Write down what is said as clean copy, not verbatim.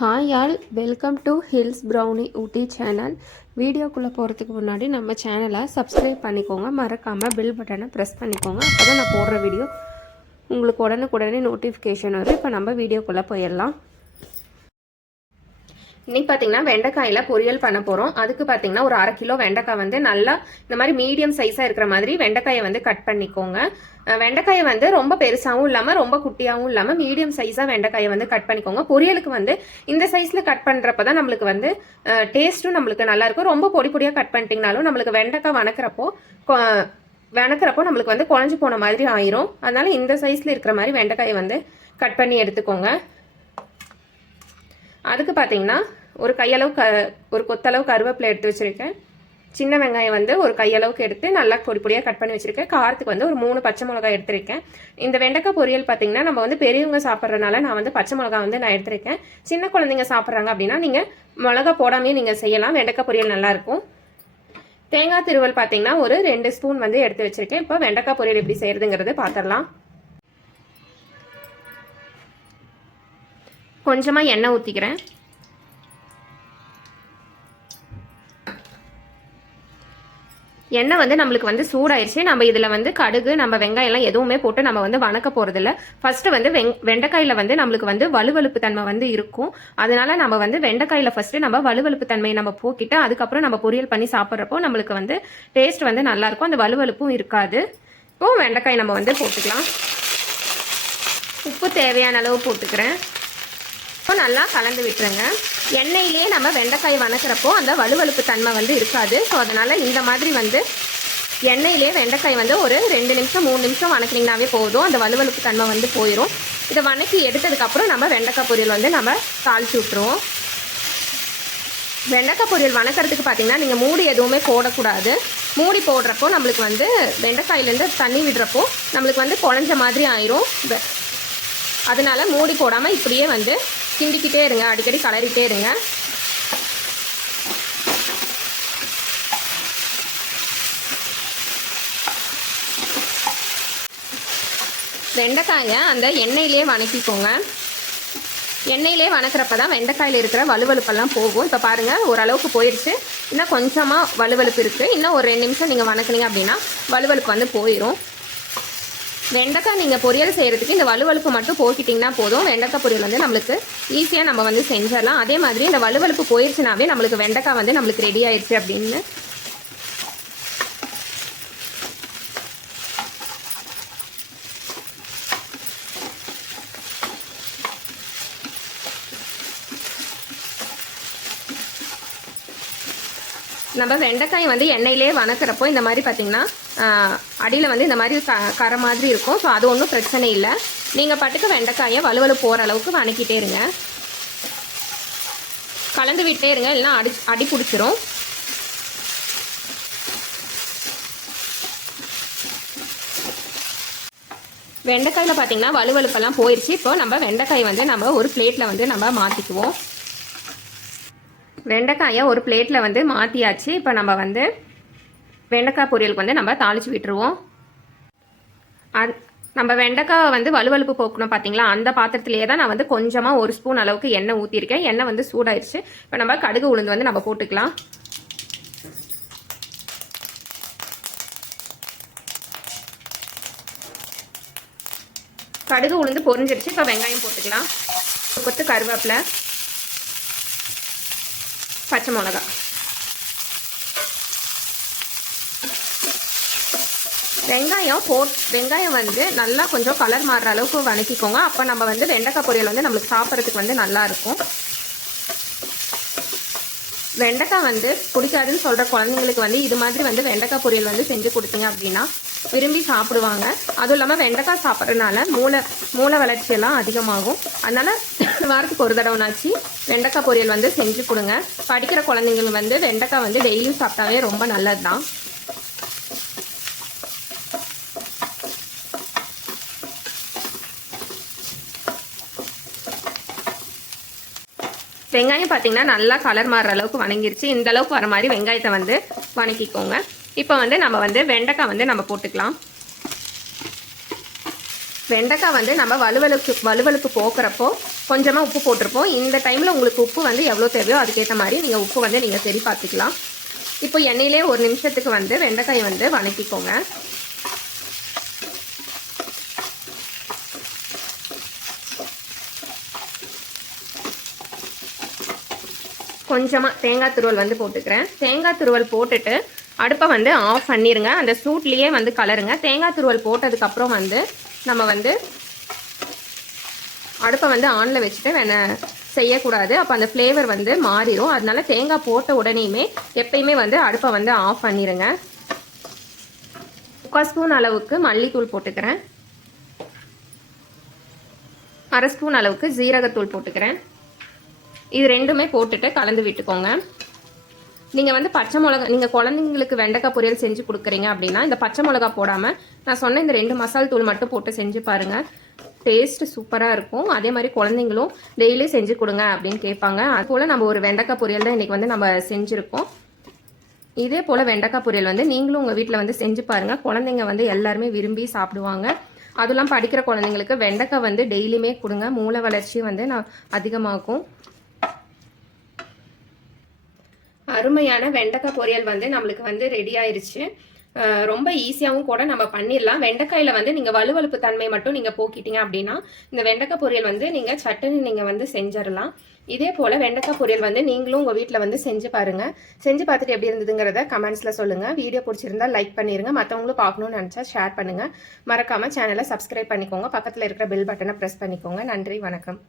Hi all, welcome to hills brownie Ooty channel. வீடியோக்குள்ளே போகிறதுக்கு முன்னாடி நம்ம சேனலை சப்ஸ்கிரைப் பண்ணிக்கோங்க. மறக்காமல் பெல் பட்டனை ப்ரெஸ் பண்ணிக்கோங்க. அப்போ தான் நான் போடுற வீடியோ உங்களுக்கு உடனுக்குடனே நோட்டிஃபிகேஷன் வரும். இப்போ நம்ம வீடியோக்குள்ளே போயிடலாம். இன்னைக்கு பார்த்தீங்கன்னா வெண்டைக்காயில் பொரியல் பண்ண போகிறோம். அதுக்கு பார்த்தீங்கன்னா ஒரு 1/2 கிலோ வெண்டைக்காய் வந்து நல்லா இந்த மாதிரி மீடியம் சைஸாக இருக்கிற மாதிரி வெண்டைக்காயை வந்து கட் பண்ணிக்கோங்க. வெண்டைக்காயை வந்து ரொம்ப பெருசாகவும் இல்லாமல் ரொம்ப குட்டியாகவும் இல்லாமல் மீடியம் சைஸாக வெண்டைக்காயை வந்து கட் பண்ணிக்கோங்க. பொரியலுக்கு வந்து இந்த சைஸில் கட் பண்ணுறப்ப தான் நம்மளுக்கு வந்து டேஸ்ட்டும் நம்மளுக்கு நல்லாயிருக்கும். ரொம்ப பொடி பொடியாக கட் பண்ணிட்டீங்கனாலும் நம்மளுக்கு வெண்டைக்காய் வணக்கிறப்போ நம்மளுக்கு வந்து குழஞ்சி போன மாதிரி ஆயிரும். அதனால இந்த சைஸில் இருக்கிற மாதிரி வெண்டைக்காயை வந்து கட் பண்ணி எடுத்துக்கோங்க. அதுக்கு பார்த்தீங்கன்னா ஒரு ஒரு கொத்தளவு கருவேப்பிலை எடுத்து வச்சுருக்கேன். சின்ன வெங்காயம் வந்து ஒரு கையளவுக்கு எடுத்து நல்லா பொடி பொடியாக கட் பண்ணி வச்சுருக்கேன். காரத்துக்கு வந்து ஒரு 3 பச்சை மிளகாய் எடுத்திருக்கேன். இந்த வெண்டைக்காய் பொரியல் பார்த்தீங்கன்னா நம்ம வந்து பெரியவங்க சாப்பிட்றதுனால நான் வந்து பச்சை மிளகாய் வந்து நான் எடுத்திருக்கேன். சின்ன குழந்தைங்க சாப்பிட்றாங்க அப்படின்னா நீங்கள் மிளகா போடாமே நீங்கள் செய்யலாம். வெண்டைக்காய் பொரியல் நல்லாயிருக்கும். தேங்காய் திருவல் பார்த்தீங்கன்னா ஒரு 2 ஸ்பூன் வந்து எடுத்து வச்சுருக்கேன். இப்போ வெண்டைக்காய் பொரியல் எப்படி செய்கிறதுங்கிறது பார்த்துடலாம். கொஞ்சமாக எண்ணெய் ஊற்றிக்கிறேன். எண்ணெய் வந்து நம்மளுக்கு வந்து சூடாயிருச்சு. நம்ம இதில் வந்து கடுகு நம்ம வெங்காயம் எல்லாம் எதுவுமே போட்டு நம்ம வந்து வணக்க போகிறதில்ல. ஃபர்ஸ்ட் வந்து வெண்டைக்காயில் வந்து நம்மளுக்கு வந்து வலுவலுப்பு தன்மை வந்து இருக்கும். அதனால நம்ம வந்து வெண்டைக்காயில் ஃபர்ஸ்ட் நம்ம வலுவலுப்பு தன்மையை நம்ம போக்கிட்டு அதுக்கப்புறம் நம்ம பொரியல் பண்ணி சாப்பிட்றப்போ நம்மளுக்கு வந்து டேஸ்ட் வந்து நல்லாயிருக்கும். அந்த வலுவலுப்பும் இருக்காது. இப்போ வெண்டைக்காய் நம்ம வந்து போட்டுக்கலாம். உப்பு தேவையான அளவு போட்டுக்கிறேன். இப்போ நல்லா கலந்து விட்டுருங்க. எண்ணெயிலேயே நம்ம வெண்டைக்காய் வணக்கிறப்போ அந்த வலுவலுப்பு தன்மை வந்து இருக்காது. ஸோ அதனால் இந்த மாதிரி வந்து எண்ணெயிலே வெண்டைக்காய் வந்து ஒரு 2 நிமிஷம் 3 நிமிஷம் வணக்கினீங்கனாவே போதும். அந்த வலுவலுப்பு தன்மை வந்து போயிடும். இதை வணக்கி எடுத்ததுக்கப்புறம் நம்ம வெண்டைக்காய் பொரியல் வந்து நம்ம தாளித்து விட்டுருவோம். வெண்டைக்காய் பொரியல் வணக்கிறதுக்கு பார்த்தீங்கன்னா நீங்கள் மூடி எதுவுமே போடக்கூடாது. மூடி போடுறப்போ நம்மளுக்கு வந்து வெண்டைக்காயிலேருந்து தண்ணி விடுறப்போ நம்மளுக்கு வந்து குழஞ்ச மாதிரி ஆயிரும். அதனால மூடி போடாமல் இப்படியே வந்து கிண்டிக்கிட்டே இருங்க. அடிக்கடி கலரிட்டே இருங்க. வெண்டைக்காயை அந்த எண்ணெயிலே வணக்கிக்கோங்க. எண்ணெயிலே வணக்கிறப்ப தான் வெண்டைக்காயில் இருக்கிற வலுவலுப்பெல்லாம் போகும். இப்போ பாருங்கள் ஓரளவுக்கு போயிடுச்சு. இன்னும் கொஞ்சமாக வலுவலுப்பு இருக்குது. இன்னும் ஒரு 2 நிமிஷம் நீங்கள் வணக்குனீங்க அப்படின்னா வலுவலுப்பு வந்து போயிடும். வெண்டைக்காய் நீங்கள் பொரியல் செய்கிறதுக்கு இந்த வலுவலுப்பு மட்டும் போக்கிட்டிங்கன்னா போதும். வெண்டைக்காய் பொரியல் வந்து நம்மளுக்கு ஈஸியாக நம்ம வந்து செஞ்சிடலாம். அதே மாதிரி இந்த வலுவலுப்பு போயிடுச்சுனாவே நம்மளுக்கு வெண்டைக்காய் வந்து நம்மளுக்கு ரெடி ஆயிடுச்சு அப்படின்னு. நம்ம வெண்டைக்காய் வந்து எண்ணெயிலே வணக்கிறப்போ இந்த மாதிரி பார்த்திங்கன்னா அடியில் வந்து இந்த மாதிரி கரை மாதிரி இருக்கும். ஸோ அது ஒன்றும் பிரச்சனை இல்லை. நீங்கள் பாட்டுக்கு வெண்டைக்காயை வலுவலு போகிற அளவுக்கு வணக்கிட்டே இருங்க. கலந்து விட்டே இருங்க, இல்லைன்னா அடி பிடிச்சிரும். வெண்டைக்காயில் பார்த்திங்கன்னா வலுவலுப்பெல்லாம் போயிடுச்சு. இப்போ நம்ம வெண்டைக்காய் வந்து நம்ம ஒரு பிளேட்டில் வந்து நம்ம மாற்றிக்குவோம். வெண்டைக்காயை ஒரு பிளேட்டில் வந்து மாற்றியாச்சு. இப்போ நம்ம வந்து வெண்டைக்காய் பொரியலுக்கு வந்து நம்ம தாளித்து விட்டுருவோம். நம்ம வெண்டைக்காய் வந்து வலுவலுப்பு போக்கணும் பார்த்தீங்களா, அந்த பாத்திரத்திலேயே தான் நான் வந்து கொஞ்சமாக 1 ஸ்பூன் அளவுக்கு எண்ணெய் ஊற்றிருக்கேன். எண்ணெய் வந்து சூடாயிருச்சு. இப்போ நம்ம கடுகு உளுந்து வந்து நம்ம போட்டுக்கலாம். கடுகு உளுந்து பொரிஞ்சிருச்சு. இப்போ வெங்காயம் போட்டுக்கலாம். கொத்து கருவேப்பிலை, பச்சை மிளகா, வெங்காயம் வந்து நல்லா கொஞ்சம் கலர் மாறுற அளவுக்கு வணக்கிக்கோங்க. அப்போ நம்ம வந்து வெண்டைக்காய் பொரியல் வந்து நம்மளுக்கு சாப்பிட்றதுக்கு வந்து நல்லா இருக்கும். வெண்டைக்காய் வந்து பிடிக்காதுன்னு சொல்கிற குழந்தைங்களுக்கு வந்து இது மாதிரி வந்து வெண்டைக்காய் பொரியல் வந்து செஞ்சு கொடுத்தீங்க அப்படின்னா விரும்பி சாப்பிடுவாங்க. அதுவும் இல்லாமல் வெண்டைக்காய் சாப்பிட்றதுனால மூளை வளர்ச்சியெல்லாம் அதிகமாகும். அதனால் வாரத்துக்கு ஒரு தடவைனாச்சு வெண்டைக்காய் பொரியல் வந்து செஞ்சு கொடுங்க. படிக்கிற குழந்தைங்களுக்கு வந்து வெண்டைக்காய் வந்து டெய்லியும் சாப்பிட்டாவே ரொம்ப நல்லது தான். வெங்காயம் பார்த்தீங்கன்னா நல்லா கலர் மாறுற அளவுக்கு வணங்கிருச்சு. இந்த அளவுக்கு வர மாதிரி வெங்காயத்தை வந்து வணக்கிக்கோங்க. இப்போ வந்து நம்ம வந்து வெண்டைக்காய் வந்து நம்ம போட்டுக்கலாம். வெண்டைக்காய் வந்து நம்ம வலுவலுப்பு போக்குறப்போ கொஞ்சமாக உப்பு போட்டிருப்போம். இந்த டைமில் உங்களுக்கு உப்பு வந்து எவ்வளோ தேவையோ அதுக்கேற்ற மாதிரி நீங்கள் உப்பு வந்து நீங்கள் சரி பார்த்துக்கலாம். இப்போ எண்ணெயிலே 1 நிமிஷத்துக்கு வந்து வெண்டைக்காய் வந்து வதக்கிக்கோங்க. கொஞ்சமாக தேங்காய் துருவல் வந்து போட்டுக்கிறேன். தேங்காய் துருவல் போட்டுட்டு அடுப்பை வந்து ஆஃப் பண்ணிடுங்க. அந்த சூட்லேயே வந்து கலருங்க. தேங்காய் துருவல் போட்டதுக்கப்புறம் வந்து நம்ம வந்து அடுப்பை வந்து ஆனில் வச்சுட்டு செய்யக்கூடாது. அப்போ அந்த ஃப்ளேவர் வந்து மாறிடும். அதனால தேங்காய் போட்ட உடனேயுமே எப்பயுமே வந்து அடுப்பை வந்து ஆஃப் பண்ணிடுங்க. 1/4 ஸ்பூன் அளவுக்கு மல்லித்தூள் போட்டுக்கிறேன். 1/2 ஸ்பூன் அளவுக்கு ஜீரகத்தூள் போட்டுக்கிறேன். இது ரெண்டுமே போட்டுட்டு கலந்து விட்டுக்கோங்க. நீங்கள் வந்து பச்சை மிளகா, நீங்கள் குழந்தைங்களுக்கு வெண்டைக்காய் பொரியல் செஞ்சு கொடுக்குறீங்க அப்படின்னா இந்த பச்சை மிளகா போடாமல் நான் சொன்ன இந்த 2 மசால் தூள் மட்டும் போட்டு செஞ்சு பாருங்கள். டேஸ்ட்டு சூப்பராக இருக்கும். அதே மாதிரி குழந்தைங்களும் டெய்லி செஞ்சு கொடுங்க அப்படின்னு கேட்பாங்க. அதுபோல் நம்ம ஒரு வெண்டைக்காய் பொரியல் தான் இன்றைக்கி வந்து நம்ம செஞ்சுருக்கோம். இதே போல் வெண்டைக்காய் பொரியல் வந்து நீங்களும் உங்கள் வீட்டில் வந்து செஞ்சு பாருங்கள். குழந்தைங்க வந்து எல்லாருமே விரும்பி சாப்பிடுவாங்க. அதெல்லாம் படிக்கிற குழந்தைங்களுக்கு வெண்டைக்காய் வந்து டெய்லியுமே கொடுங்க. மூளை வளர்ச்சி வந்து அதிகமாகும். அருமையான வெண்டைக்காய் பொரியல் வந்து நம்மளுக்கு வந்து ரெடி ஆயிருச்சு. ரொம்ப ஈஸியாகவும் கூட நம்ம பண்ணிடலாம். வெண்டைக்காயில் வந்து நீங்கள் வலுவலுப்பு தன்மை மட்டும் நீங்கள் போக்கிட்டீங்க அப்படின்னா இந்த வெண்டைக்காய் பொரியல் வந்து நீங்கள் சட்டுன்னு நீங்கள் வந்து செஞ்சிடலாம். இதே போல் வெண்டைக்காய் பொரியல் வந்து நீங்களும் உங்கள் வீட்டில் வந்து செஞ்சு பாருங்கள். செஞ்சு பார்த்துட்டு எப்படி இருந்ததுங்கிறத கமெண்ட்ஸில் சொல்லுங்கள். வீடியோ பிடிச்சிருந்தா லைக் பண்ணிடுங்க. மற்றவங்களும் பார்க்கணும்னு நினச்சா ஷேர் பண்ணுங்கள். மறக்காமல் சேனலை சப்ஸ்கிரைப் பண்ணிக்கோங்க. பக்கத்தில் இருக்கிற பெல் பட்டனை ப்ரெஸ் பண்ணிக்கோங்க. நன்றி, வணக்கம்.